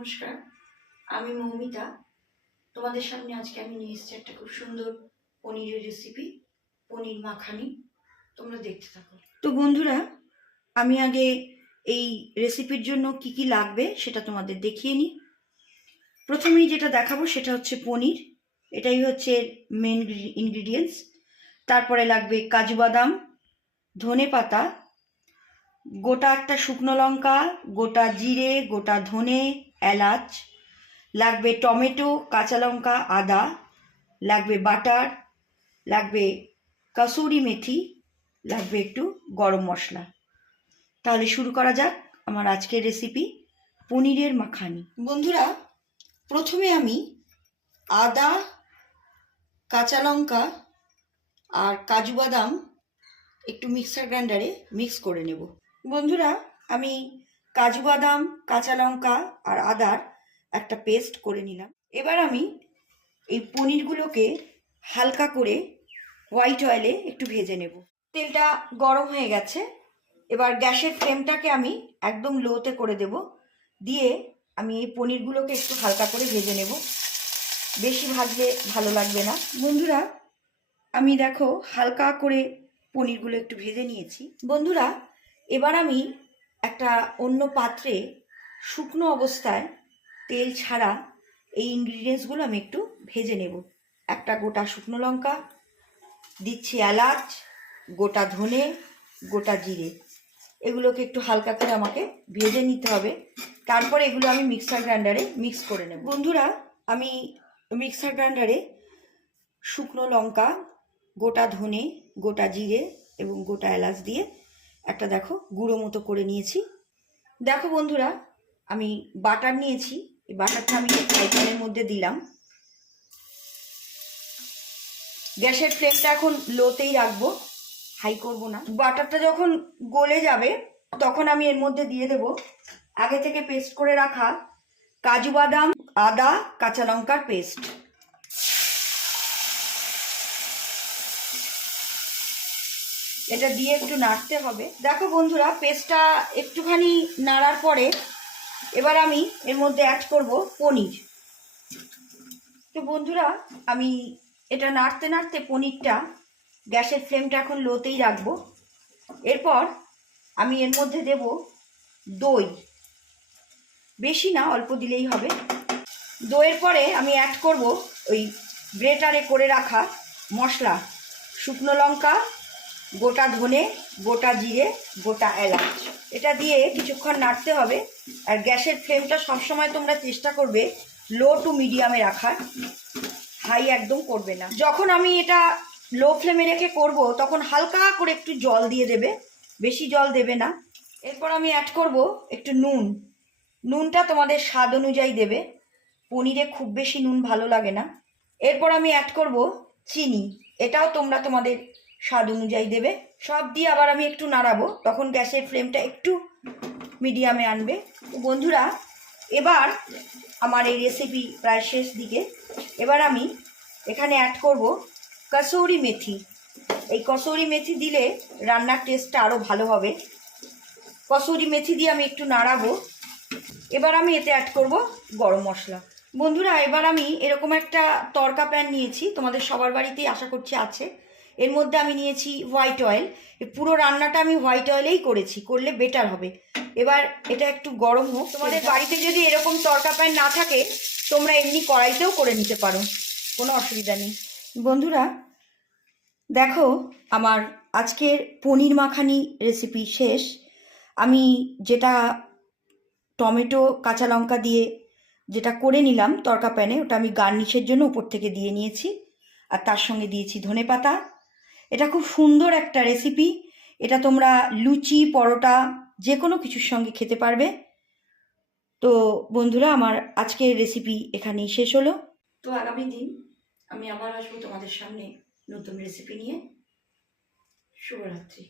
নমস্কার, আমি মৌমিতা। তোমাদের সামনে আজকে আমি নিয়ে এসেছি একটা খুব সুন্দর পনিরের রেসিপি, পনির মাখানি। তোমরা দেখতে থাকো। তো বন্ধুরা, আমি আগে এই রেসিপির জন্য কি কি লাগবে সেটা তোমাদের দেখিয়ে নিই। প্রথমেই যেটা দেখাবো সেটা হচ্ছে পনির। এটাই হচ্ছে মেন ইনগ্রিডিয়েন্টস। তারপরে লাগবে কাজু বাদাম, ধনে পাতা, গোটা একটা শুকনো লঙ্কা, গোটা জিরে, গোটা ধনে, এলাচ, লাগবে টমেটো, কাঁচা লঙ্কা, আদা, লাগবে বাটার, লাগবে কসুরি মেথি, লাগবে একটু গরম মশলা। তাহলে শুরু করা যাক আমার আজকের রেসিপি, পনিরের মাখানি। বন্ধুরা, প্রথমে আমি আদা, কাঁচা লঙ্কা আর কাজু বাদাম একটু মিক্সার গ্রাইন্ডারে মিক্স করে নেব। বন্ধুরা, আমি কাজু বাদাম, কাঁচা লঙ্কা আর আদার একটা পেস্ট করে নিলাম। এবার আমি এই পনিরগুলোকে হালকা করে হোয়াইট অয়েলে একটু ভেজে নেব। তেলটা গরম হয়ে গেছে। এবার গ্যাসের ফ্লেমটাকে আমি একদম লোতে করে দেব। দিয়ে আমি এই পনিরগুলোকে একটু হালকা করে ভেজে নেব। বেশি ভাজলে ভালো লাগবে না। বন্ধুরা, আমি দেখো হালকা করে পনিরগুলো একটু ভেজে নিয়েছি। বন্ধুরা, এবার আমি একটা অন্য পাত্রে শুকনো অবস্থায় তেল ছাড়া এই ইনগ্রিডিয়েন্টসগুলো আমি একটু ভেজে নেব। একটা গোটা শুকনো লঙ্কা দিচ্ছি, এলাচ, গোটা ধনে, গোটা জিরে, এগুলোকে একটু হালকা করে আমাকে ভেজে নিতে হবে। তারপরে এগুলো আমি মিক্সার গ্রাইন্ডারে মিক্স করে নেব। বন্ধুরা, আমি মিক্সার গ্রাইন্ডারে শুকনো লঙ্কা, গোটা ধনে, গোটা জিরে এবং গোটা এলাচ দিয়ে একটা দেখো গুঁড়ো মতো করে নিয়েছি। দেখো বন্ধুরা, আমি বাটার নিয়েছি। এই বাটারটা আমি ফ্রাই প্যানের মধ্যে দিলাম। গ্যাসের ফ্লেমটা এখন লোতেই রাখবো, হাই করব না। বাটারটা যখন গলে যাবে তখন আমি এর মধ্যে দিয়ে দেব আগে থেকে পেস্ট করে রাখা কাজু বাদাম, আদা, কাঁচা লঙ্কার পেস্ট। এটা দিয়ে একটু নাড়তে হবে। দেখো বন্ধুরা, পেস্টটা একটুখানি নাড়ার পরে এবার আমি এর মধ্যে অ্যাড করব পনির। তো বন্ধুরা, আমি এটা নাড়তে নাড়তে পনিরটা গ্যাসের ফ্লেমটা এখন লোতেই রাখবো। এরপর আমি এর মধ্যে দেব দই, বেশি না, অল্প দিলেই হবে। দইয়ের পরে আমি অ্যাড করব ওই গ্রেটারে করে রাখা মশলা, শুকনো লঙ্কা, গোটা ধনে, গোটা জিরে, গোটা এলাচ। এটা দিয়ে কিছুক্ষণ নাড়তে হবে। আর গ্যাসের ফ্লেমটা সবসময় তোমরা চেষ্টা করবে লো টু মিডিয়ামে রাখার, হাই একদম করবে না। যখন আমি এটা লো ফ্লেমে রেখে করব তখন হালকা করে একটু জল দিয়ে দেবে, বেশি জল দেবে না। এরপর আমি অ্যাড করব একটু নুন। নুনটা তোমাদের স্বাদ অনুযায়ী দেবে, পনিরে খুব বেশি নুন ভালো লাগে না। এরপর আমি অ্যাড করব চিনি, এটাও তোমরা তোমাদের স্বাদ অনুযায়ী দেবে। সব দিয়ে আবার আমি একটু নাড়াবো, তখন গ্যাসের ফ্লেমটা একটু মিডিয়ামে আনবে। তো বন্ধুরা, এবার আমার এই রেসিপি প্রায় শেষ দিকে। এবার আমি এখানে অ্যাড করব কসুরি মেথি। এই কসুরি মেথি দিলে রান্নার টেস্টটা আরও ভালো হবে। কসুরি মেথি দিয়ে আমি একটু নাড়াবো। এবার আমি এতে অ্যাড করব গরম মশলা। বন্ধুরা, এবার আমি এরকম একটা তড়কা প্যান নিয়েছি, তোমাদের সবার বাড়িতেই আশা করছি আছে। এর মধ্যে আমি নিয়েছি হোয়াইট অয়েল। পুরো রান্নাটা আমি হোয়াইট অয়েলেই করেছি, করলে বেটার হবে। এবার এটা একটু গরম হোক। তোমাদের বাড়িতে যদি এরকম তড়কা প্যান না থাকে তোমরা এমনি কড়াইতেও করে নিতে পারো, কোনো অসুবিধা নেই। বন্ধুরা দেখো, আমার আজকের পনির মাখানি রেসিপি শেষ। আমি যেটা টমেটো, কাঁচা লঙ্কা দিয়ে যেটা করে নিলাম তড়কা প্যানে, ওটা আমি গার্নিশের জন্য উপর থেকে দিয়ে নিয়েছি। আর তার সঙ্গে দিয়েছি ধনে পাতা। এটা খুব সুন্দর একটা রেসিপি। এটা তোমরা লুচি, পরোটা যে কোনো কিছুর সঙ্গে খেতে পারবে। তো বন্ধুরা, আমার আজকের রেসিপি এখানেই শেষ হলো। তো আগামী দিন আমি আবার আসবো তোমাদের সামনে নতুন রেসিপি নিয়ে। শুভরাত্রি।